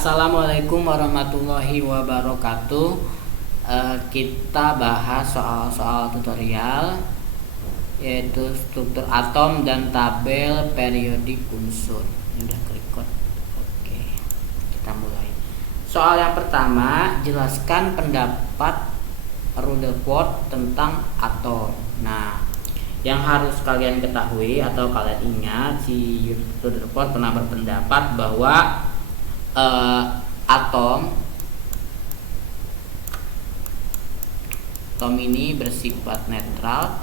Assalamualaikum warahmatullahi wabarakatuh. Kita bahas soal-soal tutorial, yaitu struktur atom dan tabel periodik unsur. Ini udah record. Oke, kita mulai. Soal yang pertama, jelaskan pendapat Rutherford tentang atom. Nah, yang harus kalian ketahui atau kalian ingat, si Rutherford pernah berpendapat bahwa atom ini bersifat netral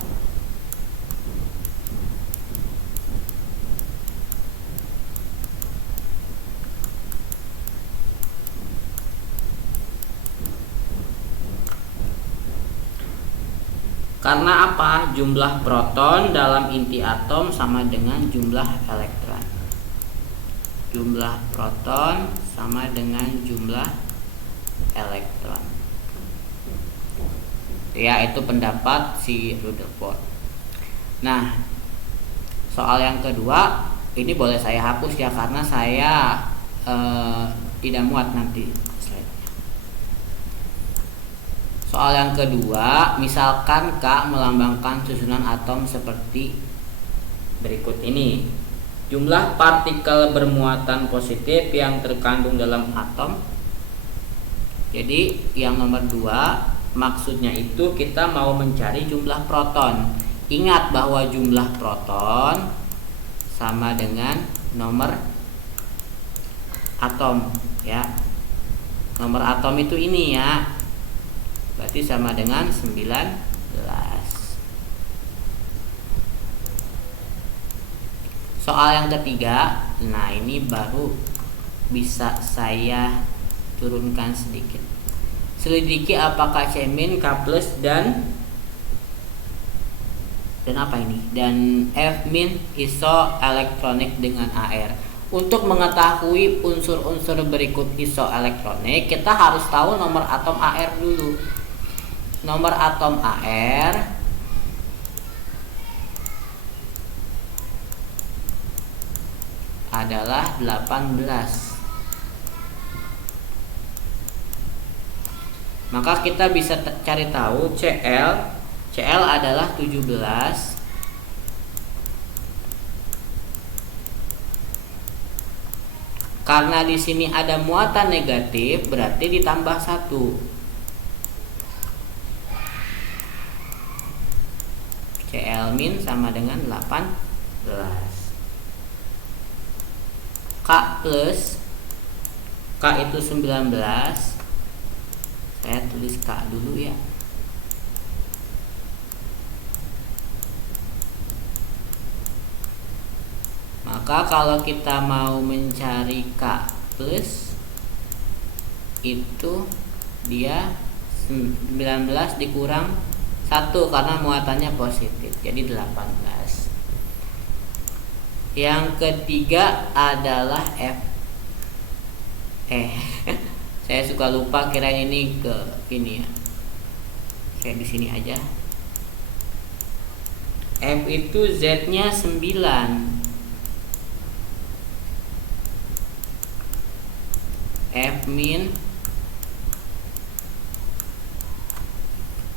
karena apa? Jumlah proton dalam inti atom sama dengan jumlah elektron. Jumlah proton sama dengan jumlah elektron. Ya, itu pendapat si Rutherford. Nah, soal yang kedua ini boleh saya hapus ya, karena saya tidak muat nanti slide-nya. Soal yang kedua, misalkan K melambangkan susunan atom seperti berikut ini. Jumlah partikel bermuatan positif yang terkandung dalam atom. Jadi yang nomor 2, maksudnya itu kita mau mencari jumlah proton. Ingat bahwa jumlah proton sama dengan nomor atom ya. Nomor atom itu ini ya. Berarti sama dengan 19. Soal yang ketiga, nah ini baru bisa saya turunkan sedikit. Selidiki apakah C- K+ dan apa ini? Dan F- isoelektronik dengan Ar. Untuk mengetahui unsur-unsur berikut isoelektronik, kita harus tahu nomor atom Ar dulu. Nomor atom Ar adalah 18. Maka kita bisa cari tahu Cl adalah 17. Karena di sini ada muatan negatif, berarti ditambah 1. Cl- sama dengan 18. K+, K itu 19. Saya tulis K dulu ya. Maka kalau kita mau mencari K+, itu dia 19 dikurang 1 karena muatannya positif, jadi 18. Yang ketiga adalah F. Saya suka lupa kira ini ke ini ya. Saya di sini aja. F itu Z-nya 9.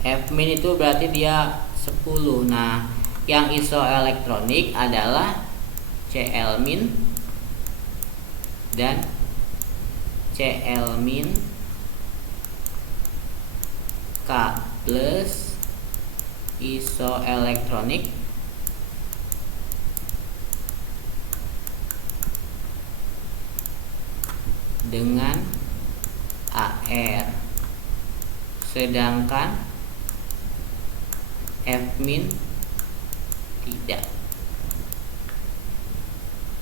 F- itu berarti dia 10. Nah, yang isoelektronik adalah Cl- dan Cl- K+ isoelektronik dengan Ar, sedangkan F- tidak.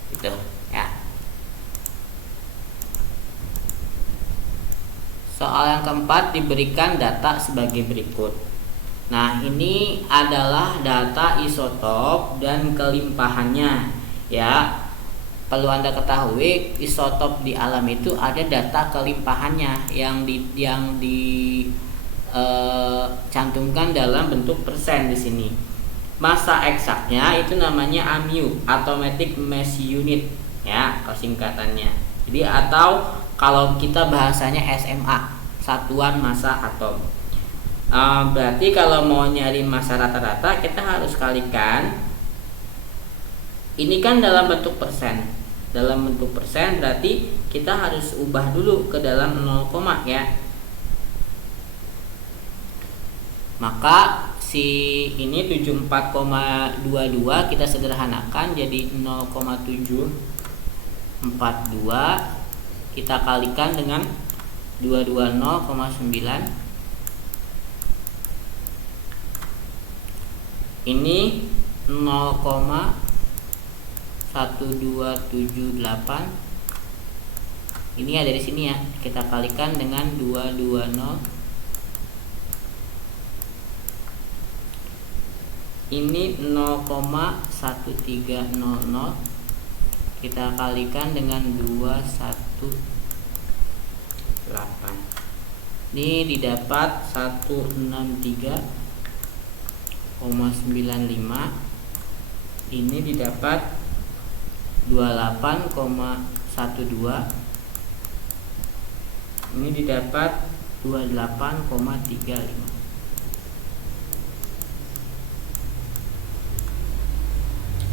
Itu ya. Soal yang keempat diberikan data sebagai berikut. Nah, ini adalah data isotop dan kelimpahannya ya. Perlu Anda ketahui, isotop di alam itu ada data kelimpahannya yang cantumkan dalam bentuk persen di sini. Massa eksaknya itu namanya AMU, Atomic Mass Unit ya, singkatannya. Jadi atau kalau kita bahasanya SMA, satuan massa atom. Berarti kalau mau nyari massa rata-rata kita harus kalikan. Ini kan dalam bentuk persen. Dalam bentuk persen berarti kita harus ubah dulu ke dalam 0, ya. Maka si ini 74,22 kita sederhanakan jadi 0,742 kita kalikan dengan 220,9. Ini 0,1278. Ini ada di sini ya. Kita kalikan dengan 220. Ini 0,1300 kita kalikan dengan 218. Ini didapat 163,95. Ini didapat 28,12. Ini didapat 28,35.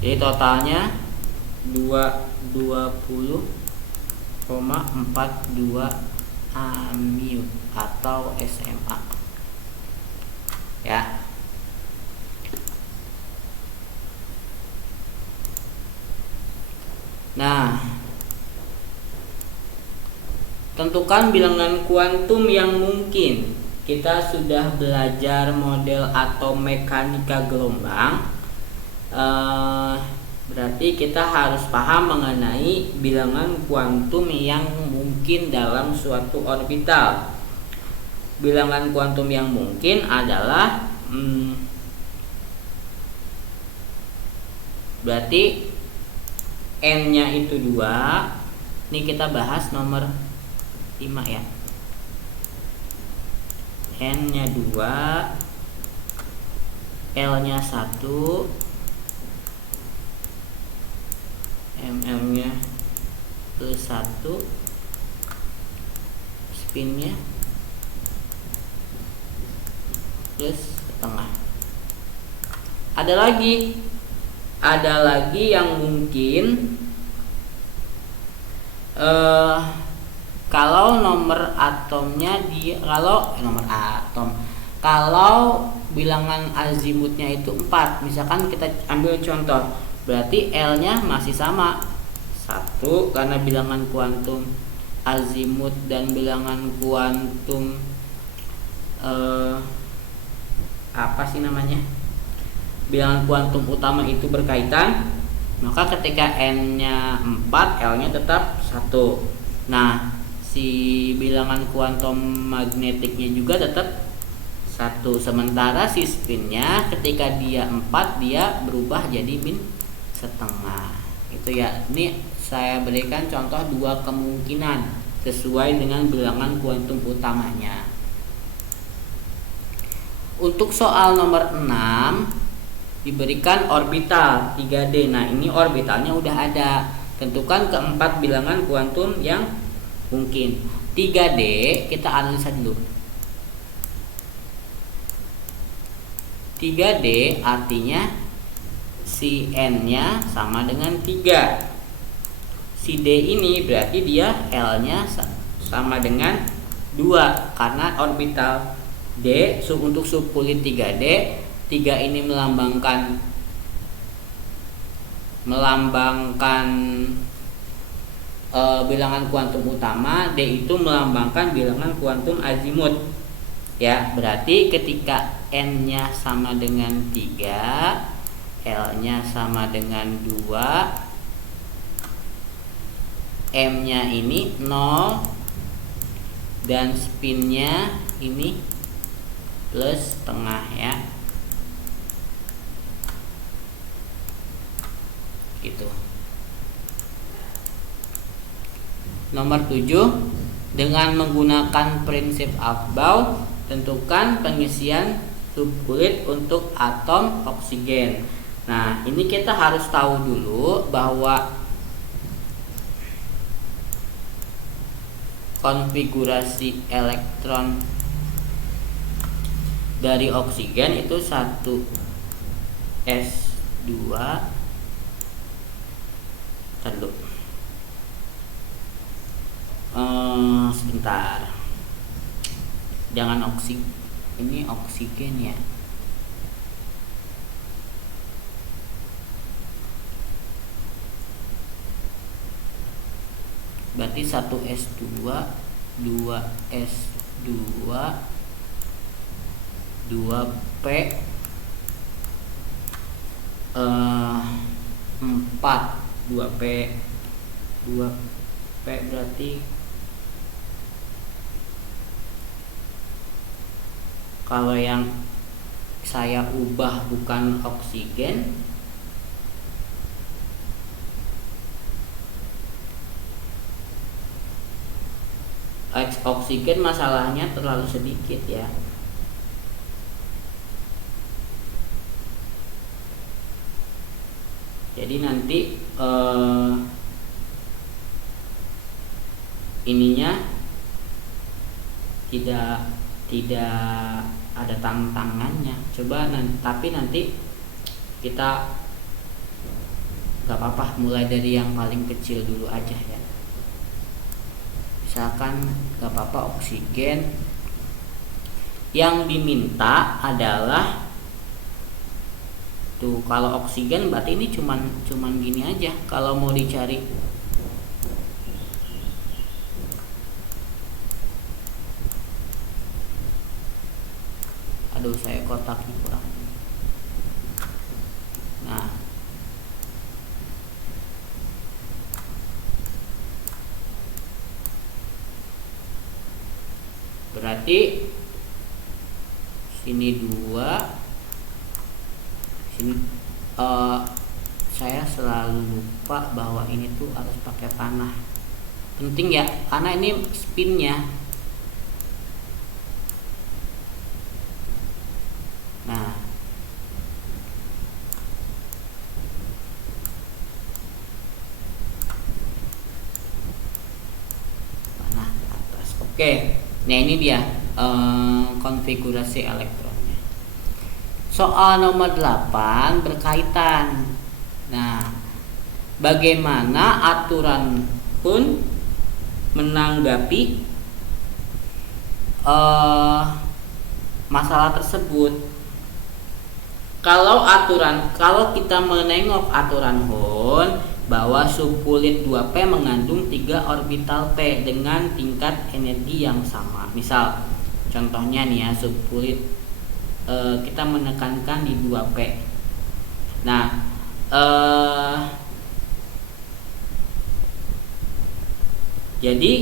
Jadi totalnya 20,42 ampere atau SMA. Ya. Nah, tentukan bilangan kuantum yang mungkin. Kita sudah belajar model atom mekanika gelombang. Berarti kita harus paham mengenai bilangan kuantum yang mungkin dalam suatu orbital. Bilangan kuantum yang mungkin adalah berarti n-nya itu 2. Ini kita bahas nomor 5 ya. N-nya 2, L-nya 1, ml-nya plus 1, spin-nya plus setengah. Ada lagi yang mungkin kalau nomor atomnya kalau bilangan azimutnya itu 4, misalkan kita ambil contoh, berarti L-nya masih sama 1 karena bilangan kuantum azimut dan bilangan kuantum bilangan kuantum utama itu berkaitan, maka ketika n-nya 4, L-nya tetap 1. Nah, si bilangan kuantum magnetiknya juga tetap 1. Sementara si spinnya ketika dia 4, dia berubah jadi min setengah. Itu ya. Ini saya berikan contoh 2 kemungkinan sesuai dengan bilangan kuantum utamanya. Untuk soal nomor 6 diberikan orbital 3D. Nah, ini orbitalnya udah ada. Tentukan keempat bilangan kuantum yang mungkin. 3D kita analisa dulu. 3D artinya si n-nya sama dengan 3. Si D ini berarti dia L-nya sama dengan 2 karena orbital D untuk subkulit 3D. 3 ini melambangkan bilangan kuantum utama, D itu melambangkan bilangan kuantum azimut. Ya, berarti ketika n-nya sama dengan 3, L-nya sama dengan 2, M-nya ini 0 dan spinnya ini plus setengah ya. Gitu. Nomor 7, dengan menggunakan prinsip Aufbau, tentukan pengisian subkulit untuk atom oksigen. Nah, ini kita harus tahu dulu bahwa konfigurasi elektron dari oksigen itu 1s2. Tunggu. Sebentar. Jangan ini oksigen ya. Berarti 1s2, 2s2, 2p, 4, 2p berarti kalau yang saya ubah bukan oksigen, oksigen masalahnya terlalu sedikit ya. Jadi nanti ininya tidak ada tantangannya. Coba tapi nanti kita gak apa-apa mulai dari yang paling kecil dulu aja ya. Misalkan gak apa-apa oksigen, yang diminta adalah tuh, kalau oksigen berarti ini cuman gini aja. Kalau mau dicari saya kotaknya kurang. Nah, berarti sini 2, sini saya selalu lupa bahwa ini tuh harus pakai panah. Penting ya, karena ini spinnya. Nah, panah ke atas. Oke, nah ini dia konfigurasi elektronnya. Soal nomor 8 berkaitan. Nah, bagaimana aturan Hund menanggapi masalah tersebut? Kalau kita menengok aturan Hund bahwa subkulit 2p mengandung 3 orbital p dengan tingkat energi yang sama. Misal contohnya nih ya, subkulit kita menekankan di 2p. Nah, jadi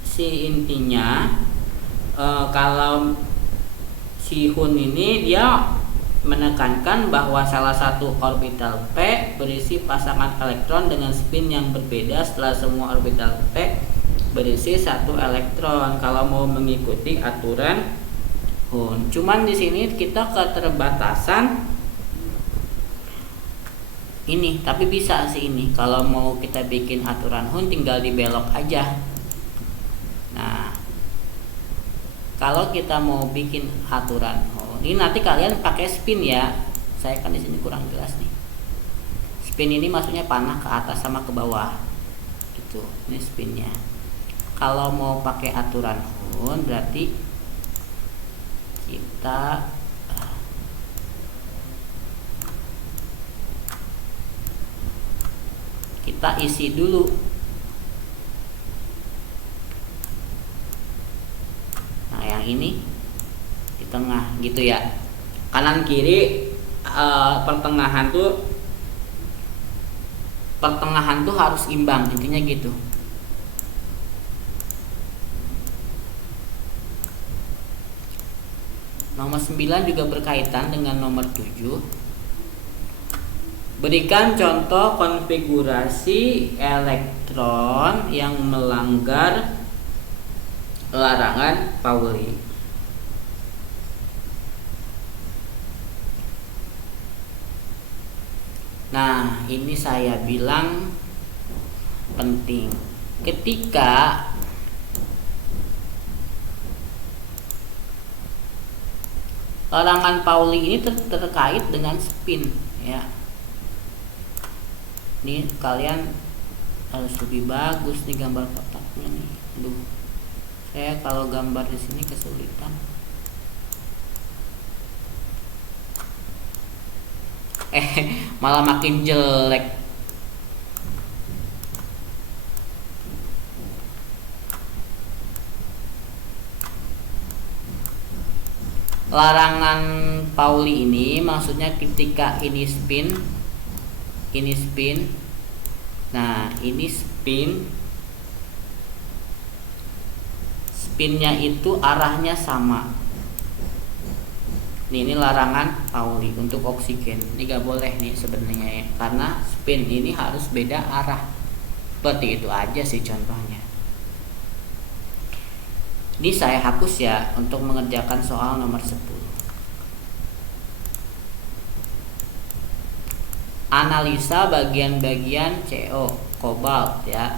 si intinya kalau si Hund ini dia menekankan bahwa salah satu orbital p berisi pasangan elektron dengan spin yang berbeda setelah semua orbital p berisi 1 elektron. Kalau mau mengikuti aturan Hund, cuman di sini kita keterbatasan ini, tapi bisa sih ini. Kalau mau kita bikin aturan Hund tinggal dibelok aja. Nah, kalau kita mau bikin aturan Hund, ini nanti kalian pakai spin ya. Saya kan di sini kurang jelas nih. Spin ini maksudnya panah ke atas sama ke bawah. Gitu. Ini spinnya. Kalau mau pakai aturan Hund berarti kita isi dulu. Nah, yang ini di tengah gitu ya. Kanan kiri pertengahan tuh harus imbang, intinya gitu. Nomor 9 juga berkaitan dengan nomor 7. Berikan contoh konfigurasi elektron yang melanggar larangan Pauli. Nah, ini saya bilang penting. Ketika Larangan Pauli ini terkait dengan spin ya. Nih kalian harus lebih bagus nih gambar kotaknya nih. Aduh, saya kalau gambar di sini kesulitan. Malah makin jelek. Larangan Pauli ini maksudnya ketika ini spin, nah ini spinnya itu arahnya sama. Ini larangan Pauli untuk oksigen. Ini gak boleh nih sebenarnya ya, karena spin ini harus beda arah. Seperti itu aja sih contohnya. Ini saya hapus ya untuk mengerjakan soal nomor 10. Analisa bagian-bagian CO kobalt ya.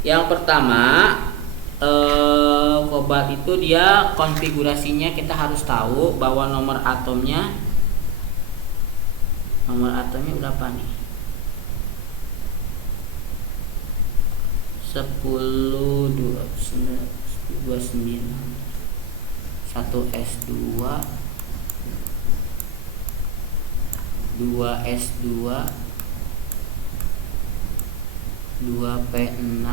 Yang pertama, kobalt itu dia konfigurasinya kita harus tahu bahwa nomor atomnya berapa nih? 10 29 1s2 2s2 2p6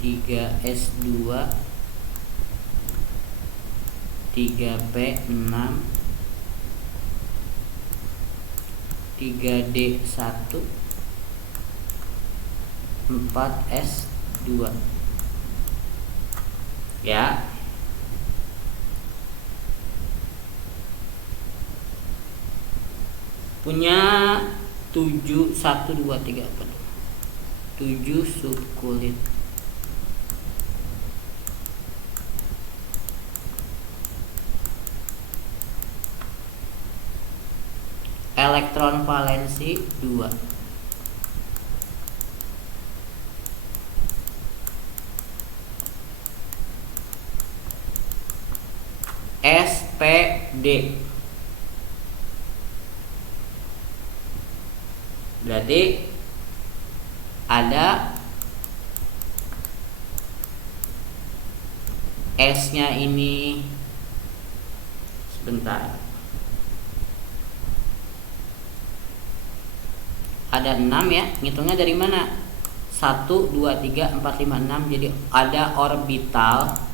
3s2 3p6 3d1 4s2 ya. Punya 7 1 2 3 7 subkulit. Elektron valensi 2. SPD berarti ada S-nya ini sebentar. Ada 6 ya, ngitungnya dari mana? 1 2 3 4 5 6. Jadi ada orbital.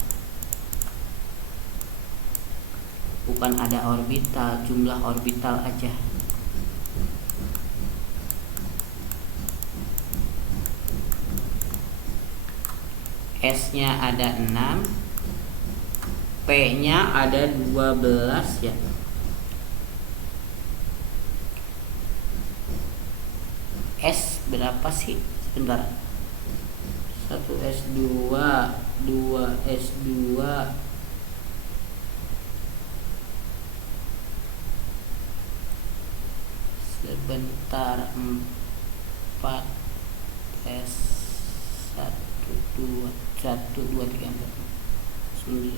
Bukan ada orbital, jumlah orbital aja. S-nya ada 6, P-nya ada 12 ya. S berapa sih? Sebentar. 1s2 2s2 sebentar 4s 1 2 3 4 19.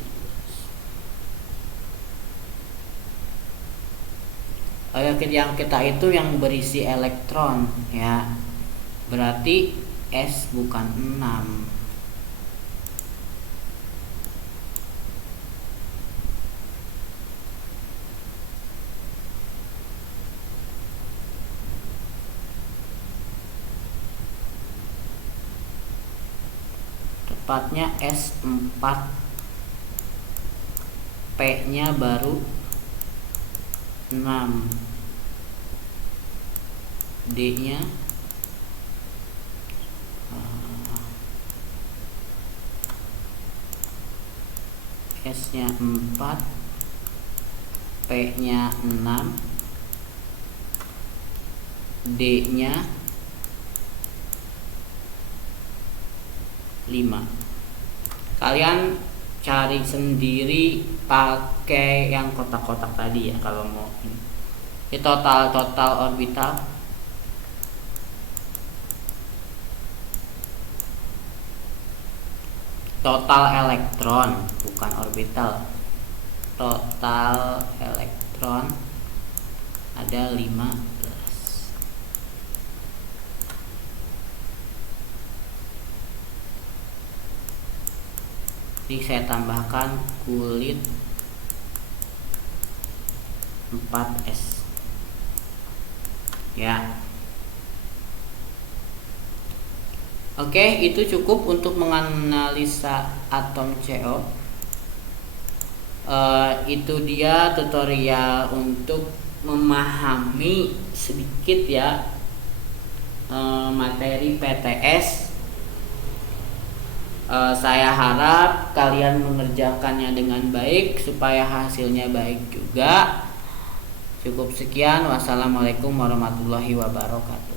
Yang kita itu yang berisi elektron ya. Berarti S bukan 6. Tepatnya S4. P-nya baru 6. D-nya S-nya 4, P-nya 6, D-nya 5. Kalian cari sendiri pakai yang kotak-kotak tadi ya kalau mau ini. Ini total orbital total elektron, bukan orbital. Total elektron ada 15. Ini saya tambahkan kulit 4S ya. Oke, itu cukup untuk menganalisa atom CO. Itu dia tutorial untuk memahami sedikit ya materi PTS. Saya harap kalian mengerjakannya dengan baik supaya hasilnya baik juga. Cukup sekian, wassalamualaikum warahmatullahi wabarakatuh.